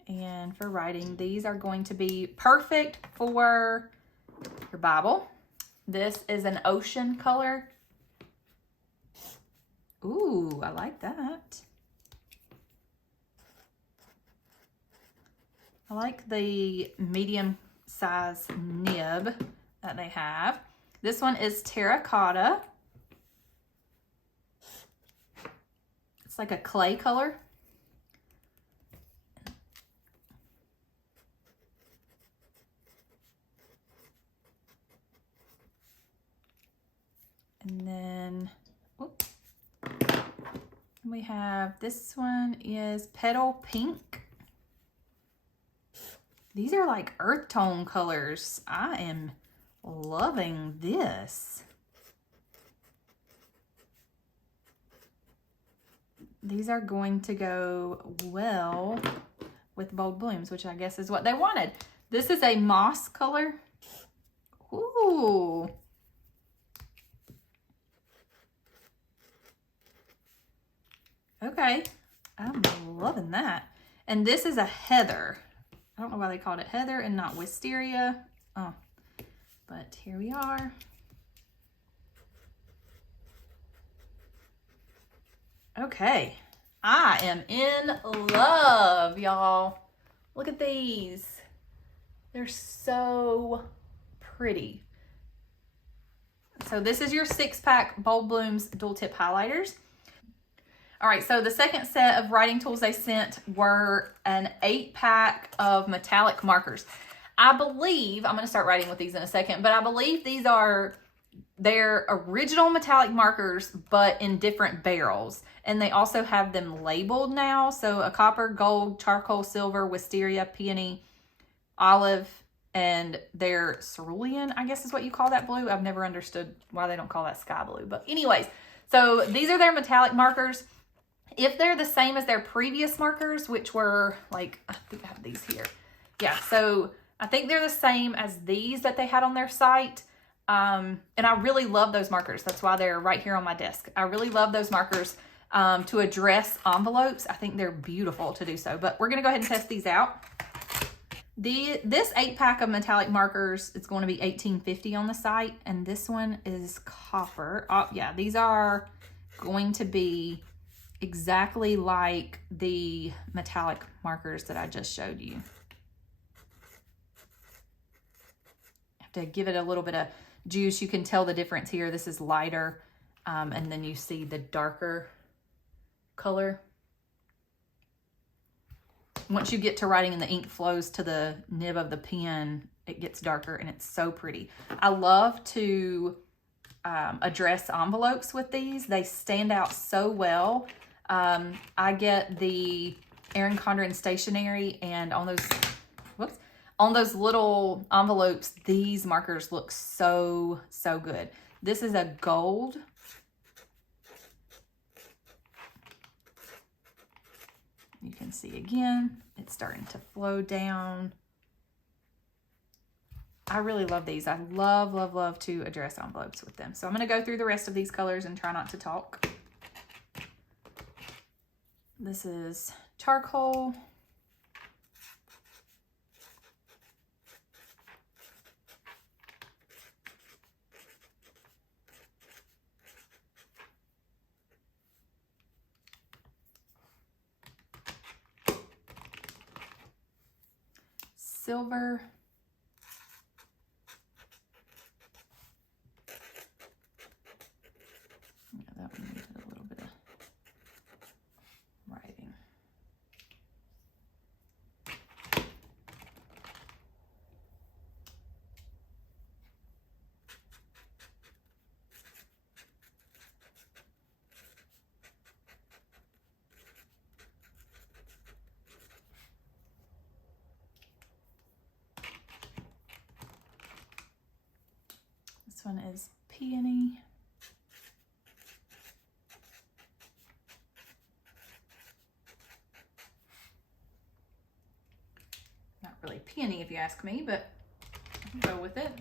and for writing. These are going to be perfect for your Bible. This is an ocean color. Ooh, I like that. I like the medium size nib that they have. This one is terracotta. It's like a clay color. And then we have, this one is petal pink. These are like earth tone colors. I am loving this. These are going to go well with bold blooms, which I guess is what they wanted. This is a moss color. Ooh. Okay, I'm loving that. And this is a heather. I don't know why they called it heather and not wisteria. Oh, but here we are. Okay, I am in love, y'all. Look at these. They're so pretty. So this is your 6-pack Bold Blooms dual tip highlighters. All right, so the second set of writing tools they sent were an 8-pack of metallic markers. I believe, I'm gonna start writing with these in a second, but I believe these are their original metallic markers, but in different barrels. And they also have them labeled now. So a copper, gold, charcoal, silver, wisteria, peony, olive, and their cerulean, I guess is what you call that blue. I've never understood why they don't call that sky blue. But anyways, so these are their metallic markers. If they're the same as their previous markers, which were like, I think I have these here. Yeah, so I think they're the same as these that they had on their site. And I really love those markers. That's why they're right here on my desk. I really love those markers to address envelopes. I think they're beautiful to do so, but we're going to go ahead and test these out. This 8-pack of metallic markers is going to be $18.50 on the site, and this one is copper. Oh, yeah, these are going to be exactly like the metallic markers that I just showed you. Have to give it a little bit of juice. You can tell the difference here. This is lighter, and then you see the darker color. Once you get to writing and the ink flows to the nib of the pen, it gets darker and it's so pretty. I love to address envelopes with these. They stand out so well. I get the Erin Condren stationery, and on those little envelopes, these markers look so good. This is a gold. You can see again, it's starting to flow down. I really love these. I love to address envelopes with them. So I'm going to go through the rest of these colors and try not to talk. This is charcoal. Silver. Yeah, that one needed a little bit of writing. one is Peony. Not really peony if you ask me, but I'll go with it.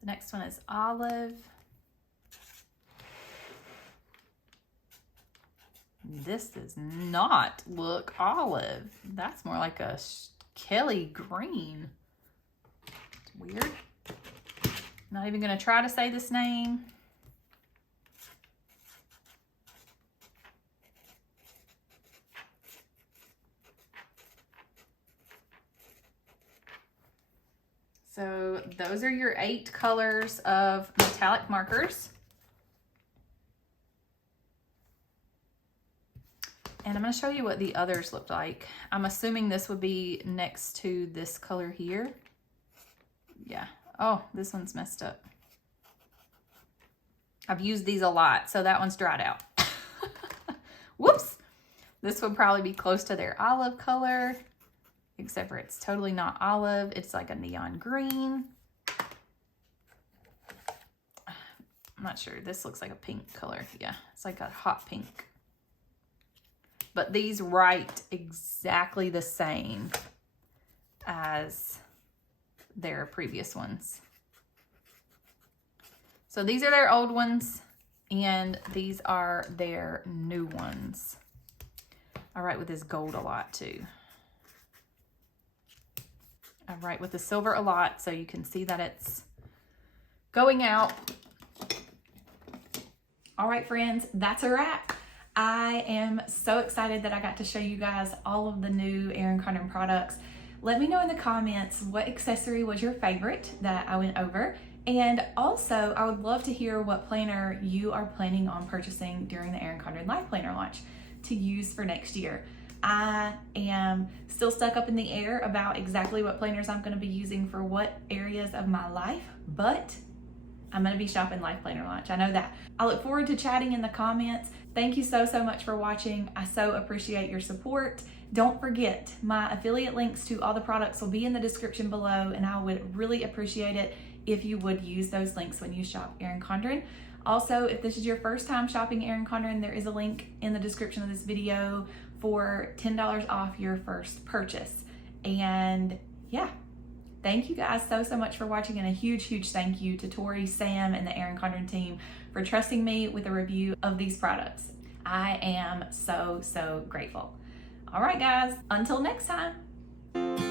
The next one is Olive. This does not look olive. That's more like a Kelly green. It's weird. Not even gonna try to say this name. So those are your 8 colors of metallic markers. And I'm going to show you what the others look like. I'm assuming this would be next to this color here. Yeah. Oh, this one's messed up. I've used these a lot, so that one's dried out. Whoops. This would probably be close to their olive color, except for it's totally not olive. It's like a neon green. I'm not sure. This looks like a pink color. Yeah, it's like a hot pink. But these write exactly the same as their previous ones. So these are their old ones, and these are their new ones. I write with this gold a lot too. I write with the silver a lot, so you can see that it's going out. All right, friends, that's a wrap. I am so excited that I got to show you guys all of the new Erin Condren products. Let me know in the comments what accessory was your favorite that I went over. And also, I would love to hear what planner you are planning on purchasing during the Erin Condren LifePlanner launch to use for next year. I am still stuck up in the air about exactly what planners I'm going to be using for what areas of my life, but I'm going to be shopping LifePlanner launch. I know that. I look forward to chatting in the comments. Thank you so much for watching. I so appreciate your support. Don't forget, my affiliate links to all the products will be in the description below, and I would really appreciate it if you would use those links when you shop Erin Condren. Also, if this is your first time shopping Erin Condren, there is a link in the description of this video for $10 off your first purchase. And yeah, thank you guys so much for watching, and a huge thank you to Tori, Sam, and the Erin Condren team for trusting me with a review of these products. I am so grateful. All right, guys, until next time.